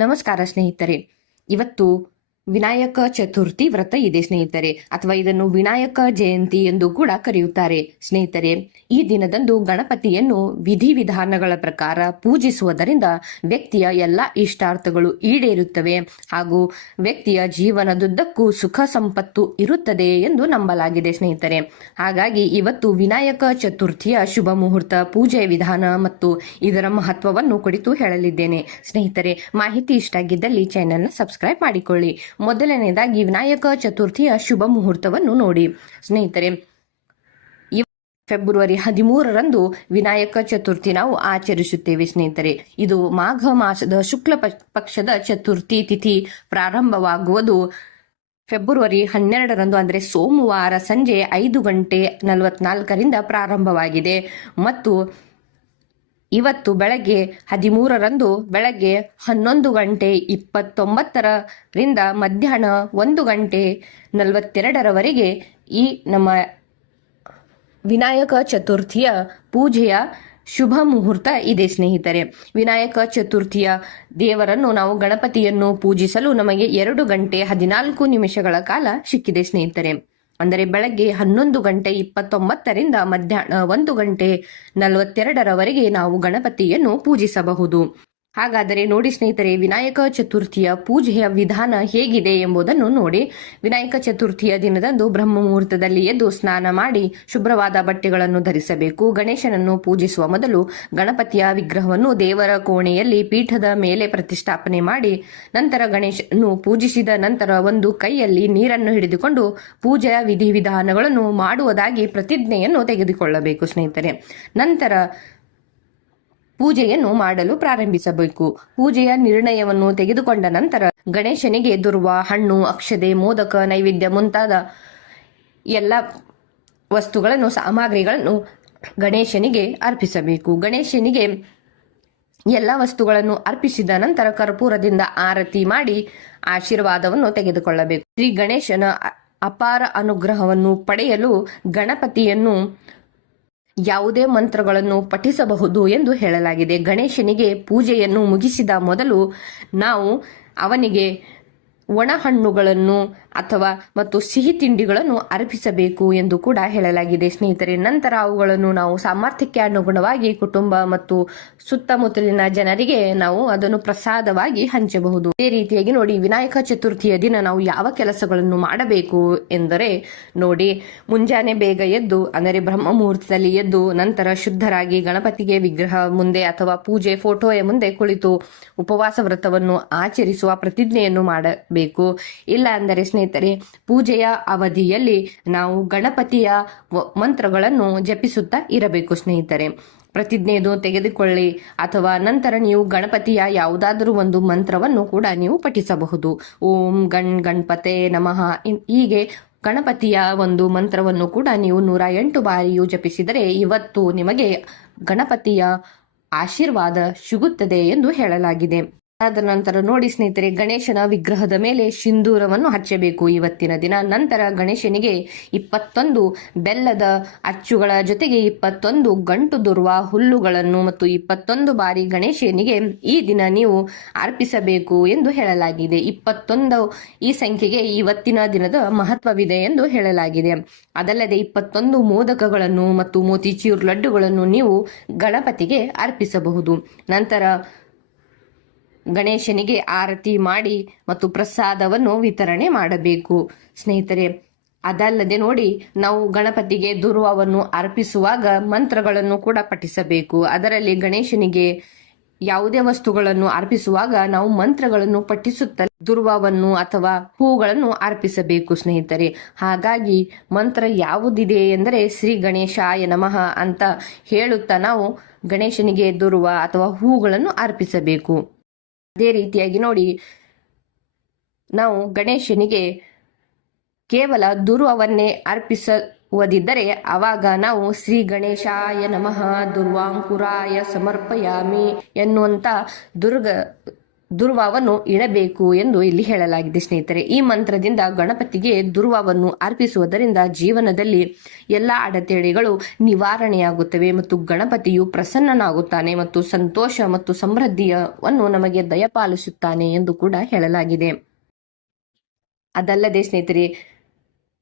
ನಮಸ್ಕಾರ ಸ್ನೇಹಿತರೆ. ಇವತ್ತು ವಿನಾಯಕ ಚತುರ್ಥಿ ವ್ರತ ಇದೆ ಸ್ನೇಹಿತರೆ, ಅಥವಾ ಇದನ್ನು ವಿನಾಯಕ ಜಯಂತಿ ಎಂದು ಕೂಡ ಕರೆಯುತ್ತಾರೆ ಸ್ನೇಹಿತರೆ. ಈ ದಿನದಂದು ಗಣಪತಿಯನ್ನು ವಿಧಿವಿಧಾನಗಳ ಪ್ರಕಾರ ಪೂಜಿಸುವುದರಿಂದ ವ್ಯಕ್ತಿಯ ಎಲ್ಲ ಇಷ್ಟಾರ್ಥಗಳು ಈಡೇರುತ್ತವೆ ಹಾಗೂ ವ್ಯಕ್ತಿಯ ಜೀವನದುದ್ದಕ್ಕೂ ಸುಖ ಸಂಪತ್ತು ಇರುತ್ತದೆ ಎಂದು ನಂಬಲಾಗಿದೆ ಸ್ನೇಹಿತರೆ. ಹಾಗಾಗಿ ಇವತ್ತು ವಿನಾಯಕ ಚತುರ್ಥಿಯ ಶುಭ ಮುಹೂರ್ತ, ಪೂಜೆಯ ವಿಧಾನ ಮತ್ತು ಇದರ ಮಹತ್ವವನ್ನು ಕುರಿತು ಹೇಳಲಿದ್ದೇನೆ ಸ್ನೇಹಿತರೆ. ಮಾಹಿತಿ ಇಷ್ಟ ಆಗಿದ್ದಲ್ಲಿ ಚಾನೆಲ್ನ ಸಬ್ಸ್ಕ್ರೈಬ್ ಮಾಡಿಕೊಳ್ಳಿ. ಮೊದಲನೇದಾಗಿ ವಿನಾಯಕ ಚತುರ್ಥಿಯ ಶುಭ ಮುಹೂರ್ತವನ್ನು ನೋಡಿ ಸ್ನೇಹಿತರೆ. ಫೆಬ್ರವರಿ 13ರಂದು ವಿನಾಯಕ ಚತುರ್ಥಿ ನಾವು ಆಚರಿಸುತ್ತೇವೆ ಸ್ನೇಹಿತರೆ. ಇದು ಮಾಘ ಮಾಸದ ಶುಕ್ಲ ಪಕ್ಷದ ಚತುರ್ಥಿ ತಿಥಿ ಪ್ರಾರಂಭವಾಗುವುದು ಫೆಬ್ರವರಿ 12ರಂದು, ಅಂದರೆ ಸೋಮವಾರ ಸಂಜೆ 5:44ರಿಂದ ಪ್ರಾರಂಭವಾಗಿದೆ ಮತ್ತು ಇವತ್ತು ಬೆಳಗ್ಗೆ 13ರಂದು ಬೆಳಗ್ಗೆ 11:29ರಿಂದ ಮಧ್ಯಾಹ್ನ 1:42ರವರೆಗೆ ಈ ನಮ್ಮ ವಿನಾಯಕ ಚತುರ್ಥಿಯ ಪೂಜೆಯ ಶುಭ ಮುಹೂರ್ತ ಇದೆ ಸ್ನೇಹಿತರೆ. ವಿನಾಯಕ ಚತುರ್ಥಿಯ ದೇವರನ್ನು ನಾವು ಗಣಪತಿಯನ್ನು ಪೂಜಿಸಲು ನಮಗೆ 2:14 ಕಾಲ ಸಿಕ್ಕಿದೆ ಸ್ನೇಹಿತರೆ. ಅಂದರೆ ಬೆಳಗ್ಗೆ 11:29ರಿಂದ ಮಧ್ಯಾಹ್ನ 1:42ರವರೆಗೆ ನಾವು ಗಣಪತಿಯನ್ನು ಪೂಜಿಸಬಹುದು. ಹಾಗಾದರೆ ನೋಡಿ ಸ್ನೇಹಿತರೆ, ವಿನಾಯಕ ಚತುರ್ಥಿಯ ಪೂಜೆಯ ವಿಧಾನ ಹೇಗಿದೆ ಎಂಬುದನ್ನು ನೋಡಿ. ವಿನಾಯಕ ಚತುರ್ಥಿಯ ದಿನದಂದು ಬ್ರಹ್ಮ ಮುಹೂರ್ತದಲ್ಲಿ ಎದ್ದು ಸ್ನಾನ ಮಾಡಿ ಶುಭ್ರವಾದ ಬಟ್ಟೆಗಳನ್ನು ಧರಿಸಬೇಕು. ಗಣೇಶನನ್ನು ಪೂಜಿಸುವ ಮೊದಲು ಗಣಪತಿಯ ವಿಗ್ರಹವನ್ನು ದೇವರ ಕೋಣೆಯಲ್ಲಿ ಪೀಠದ ಮೇಲೆ ಪ್ರತಿಷ್ಠಾಪನೆ ಮಾಡಿ ನಂತರ ಗಣೇಶನನ್ನು ಪೂಜಿಸಿದ ನಂತರ ಒಂದು ಕೈಯಲ್ಲಿ ನೀರನ್ನು ಹಿಡಿದುಕೊಂಡು ಪೂಜೆಯ ವಿಧಿವಿಧಾನಗಳನ್ನು ಮಾಡುವುದಾಗಿ ಪ್ರತಿಜ್ಞೆಯನ್ನು ತೆಗೆದುಕೊಳ್ಳಬೇಕು ಸ್ನೇಹಿತರೆ. ನಂತರ ಪೂಜೆಯನ್ನು ಮಾಡಲು ಪ್ರಾರಂಭಿಸಬೇಕು. ಪೂಜೆಯ ನಿರ್ಣಯವನ್ನು ತೆಗೆದುಕೊಂಡ ನಂತರ ಗಣೇಶನಿಗೆ ದುರ್ವ, ಹಣ್ಣು, ಅಕ್ಷತೆ, ಮೋದಕ, ನೈವೇದ್ಯ ಮುಂತಾದ ಎಲ್ಲ ವಸ್ತುಗಳನ್ನು, ಸಾಮಗ್ರಿಗಳನ್ನು ಗಣೇಶನಿಗೆ ಅರ್ಪಿಸಬೇಕು. ಗಣೇಶನಿಗೆ ಎಲ್ಲ ವಸ್ತುಗಳನ್ನು ಅರ್ಪಿಸಿದ ನಂತರ ಕರ್ಪೂರದಿಂದ ಆರತಿ ಮಾಡಿ ಆಶೀರ್ವಾದವನ್ನು ತೆಗೆದುಕೊಳ್ಳಬೇಕು. ಶ್ರೀ ಗಣೇಶನ ಅಪಾರ ಅನುಗ್ರಹವನ್ನು ಪಡೆಯಲು ಗಣಪತಿಯನ್ನು ಯಾವುದೇ ಮಂತ್ರಗಳನ್ನು ಪಠಿಸಬಹುದು ಎಂದು ಹೇಳಲಾಗಿದೆ. ಗಣೇಶನಿಗೆ ಪೂಜೆಯನ್ನು ಮುಗಿಸಿದ ಮೊದಲು ನಾವು ಅವನಿಗೆ ಒಣ ಹಣ್ಣುಗಳನ್ನು ಅಥವಾ ಮತ್ತು ಸಿಹಿ ತಿಂಡಿಗಳನ್ನು ಅರ್ಪಿಸಬೇಕು ಎಂದು ಕೂಡ ಹೇಳಲಾಗಿದೆ ಸ್ನೇಹಿತರೆ. ನಂತರ ಅವುಗಳನ್ನು ನಾವು ಸಾಮರ್ಥ್ಯಕ್ಕೆ ಅನುಗುಣವಾಗಿ ಕುಟುಂಬ ಮತ್ತು ಸುತ್ತಮುತ್ತಲಿನ ಜನರಿಗೆ ನಾವು ಅದನ್ನು ಪ್ರಸಾದವಾಗಿ ಹಂಚಬಹುದು. ಇದೇ ರೀತಿಯಾಗಿ ನೋಡಿ, ವಿನಾಯಕ ಚತುರ್ಥಿಯ ದಿನ ನಾವು ಯಾವ ಕೆಲಸಗಳನ್ನು ಮಾಡಬೇಕು ಎಂದರೆ ನೋಡಿ, ಮುಂಜಾನೆ ಬೇಗ ಎದ್ದು, ಅಂದರೆ ಬ್ರಹ್ಮ ಮುಹೂರ್ತದಲ್ಲಿ ಎದ್ದು ನಂತರ ಶುದ್ಧರಾಗಿ ಗಣಪತಿಗೆ ವಿಗ್ರಹ ಮುಂದೆ ಅಥವಾ ಪೂಜೆ ಫೋಟೋಯ ಮುಂದೆ ಕುಳಿತು ಉಪವಾಸ ವ್ರತವನ್ನು ಆಚರಿಸುವ ಪ್ರತಿಜ್ಞೆಯನ್ನು ಮಾಡಬೇಕು. ಇಲ್ಲ ಅಂದರೆ ಸ್ನೇಹಿತರೆ, ಪೂಜೆಯ ಅವಧಿಯಲ್ಲಿ ನಾವು ಗಣಪತಿಯ ಮಂತ್ರಗಳನ್ನು ಜಪಿಸುತ್ತಾ ಇರಬೇಕು ಸ್ನೇಹಿತರೆ. ಪ್ರತಿಜ್ಞೆಯನ್ನು ತೆಗೆದುಕೊಳ್ಳಿ ಅಥವಾ ನಂತರ ನೀವು ಗಣಪತಿಯ ಯಾವುದಾದರೂ ಒಂದು ಮಂತ್ರವನ್ನು ಕೂಡ ನೀವು ಪಠಿಸಬಹುದು. ಓಂ ಗಣಪತೆ ನಮಃ, ಹೀಗೆ ಗಣಪತಿಯ ಒಂದು ಮಂತ್ರವನ್ನು ಕೂಡ ನೀವು 108 ಬಾರಿಯೂ ಜಪಿಸಿದರೆ ಇವತ್ತು ನಿಮಗೆ ಗಣಪತಿಯ ಆಶೀರ್ವಾದ ಸಿಗುತ್ತದೆ ಎಂದು ಹೇಳಲಾಗಿದೆ. ಅದ ನಂತರ ನೋಡಿ ಸ್ನೇಹಿತರೆ, ಗಣೇಶನ ವಿಗ್ರಹದ ಮೇಲೆ ಸಿಂಧೂರವನ್ನು ಹಚ್ಚಬೇಕು ಇವತ್ತಿನ ದಿನ. ನಂತರ ಗಣೇಶನಿಗೆ 21 ಬೆಲ್ಲದ ಅಚ್ಚುಗಳ ಜೊತೆಗೆ 21 ಗಂಟು ದುರ್ವ ಹುಲ್ಲುಗಳನ್ನು ಮತ್ತು 21 ಬಾರಿ ಗಣೇಶನಿಗೆ ಈ ದಿನ ನೀವು ಅರ್ಪಿಸಬೇಕು ಎಂದು ಹೇಳಲಾಗಿದೆ. 21 ಈ ಸಂಖ್ಯೆಗೆ ಇವತ್ತಿನ ದಿನದ ಮಹತ್ವವಿದೆ ಎಂದು ಹೇಳಲಾಗಿದೆ. ಅದಲ್ಲದೆ 21 ಮೋದಕಗಳನ್ನು ಮತ್ತು ಮೋತಿಚೂರ್ ಲಡ್ಡುಗಳನ್ನು ನೀವು ಗಣಪತಿಗೆ ಅರ್ಪಿಸಬಹುದು. ನಂತರ ಗಣೇಶನಿಗೆ ಆರತಿ ಮಾಡಿ ಮತ್ತು ಪ್ರಸಾದವನ್ನು ವಿತರಣೆ ಮಾಡಬೇಕು ಸ್ನೇಹಿತರೆ. ಅದಲ್ಲದೆ ನೋಡಿ, ನಾವು ಗಣಪತಿಗೆ ದುರ್ವವನ್ನು ಅರ್ಪಿಸುವಾಗ ಮಂತ್ರಗಳನ್ನು ಕೂಡ ಪಠಿಸಬೇಕು. ಅದರಲ್ಲಿ ಗಣೇಶನಿಗೆ ಯಾವುದೇ ವಸ್ತುಗಳನ್ನು ಅರ್ಪಿಸುವಾಗ ನಾವು ಮಂತ್ರಗಳನ್ನು ಪಠಿಸುತ್ತಲೇ ದುರ್ವವನ್ನು ಅಥವಾ ಹೂಗಳನ್ನು ಅರ್ಪಿಸಬೇಕು ಸ್ನೇಹಿತರೆ. ಹಾಗಾಗಿ ಮಂತ್ರ ಯಾವುದಿದೆ ಎಂದರೆ ಶ್ರೀ ಗಣೇಶಾಯ ನಮಃ ಅಂತ ಹೇಳುತ್ತಾ ನಾವು ಗಣೇಶನಿಗೆ ದುರ್ವ ಅಥವಾ ಹೂಗಳನ್ನು ಅರ್ಪಿಸಬೇಕು. ಅದೇ ರೀತಿಯಾಗಿ ನೋಡಿ, ನಾವು ಗಣೇಶನಿಗೆ ಕೇವಲ ದುರ್ವವನ್ನೇ ಅರ್ಪಿಸುವುದಿದ್ದರೆ ಆವಾಗ ನಾವು ಶ್ರೀ ಗಣೇಶಾಯ ನಮಃ ದುರ್ವಾಂಕುರಾಯ ಸಮರ್ಪಯಾಮಿ ಎನ್ನುವಂತ ದುರ್ವಾವನ್ನು ಇಡಬೇಕು ಎಂದು ಇಲ್ಲಿ ಹೇಳಲಾಗಿದೆ ಸ್ನೇಹಿತರೆ. ಈ ಮಂತ್ರದಿಂದ ಗಣಪತಿಗೆ ದುರ್ವಾವನ್ನು ಅರ್ಪಿಸುವುದರಿಂದ ಜೀವನದಲ್ಲಿ ಎಲ್ಲ ಅಡೆತಡೆಗಳು ನಿವಾರಣೆಯಾಗುತ್ತವೆ ಮತ್ತು ಗಣಪತಿಯು ಪ್ರಸನ್ನನಾಗುತ್ತಾನೆ ಮತ್ತು ಸಂತೋಷ ಮತ್ತು ಸಮೃದ್ಧಿಯನ್ನು ನಮಗೆ ದಯಪಾಲಿಸುತ್ತಾನೆ ಎಂದು ಕೂಡ ಹೇಳಲಾಗಿದೆ. ಅದಲ್ಲದೆ ಸ್ನೇಹಿತರೆ,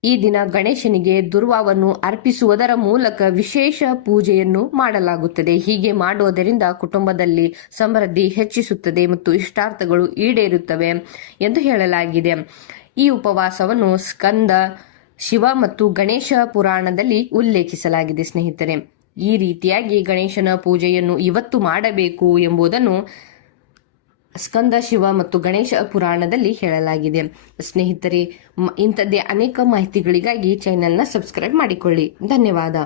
ಈ ದಿನ ಗಣೇಶನಿಗೆ ದುರ್ವಾವನ್ನು ಅರ್ಪಿಸುವುದರ ಮೂಲಕ ವಿಶೇಷ ಪೂಜೆಯನ್ನು ಮಾಡಲಾಗುತ್ತದೆ. ಹೀಗೆ ಮಾಡುವುದರಿಂದ ಕುಟುಂಬದಲ್ಲಿ ಸಮೃದ್ಧಿ ಹೆಚ್ಚಿಸುತ್ತದೆ ಮತ್ತು ಇಷ್ಟಾರ್ಥಗಳು ಈಡೇರುತ್ತವೆ ಎಂದು ಹೇಳಲಾಗಿದೆ. ಈ ಉಪವಾಸವನ್ನು ಸ್ಕಂದ, ಶಿವ ಮತ್ತು ಗಣೇಶ ಪುರಾಣದಲ್ಲಿ ಉಲ್ಲೇಖಿಸಲಾಗಿದೆ ಸ್ನೇಹಿತರೆ. ಈ ರೀತಿಯಾಗಿ ಗಣೇಶನ ಪೂಜೆಯನ್ನು ಇವತ್ತು ಮಾಡಬೇಕು ಎಂಬುದನ್ನು ಸ್ಕಂದ, ಶಿವ ಮತ್ತು ಗಣೇಶ ಪುರಾಣದಲ್ಲಿ ಹೇಳಲಾಗಿದೆ. ಸ್ನೇಹಿತರೆ, ಇಂಥದ್ದೇ ಅನೇಕ ಮಾಹಿತಿಗಳಿಗಾಗಿ ಚಾನೆಲ್ನ ಸಬ್ಸ್ಕ್ರೈಬ್ ಮಾಡಿಕೊಳ್ಳಿ. ಧನ್ಯವಾದ.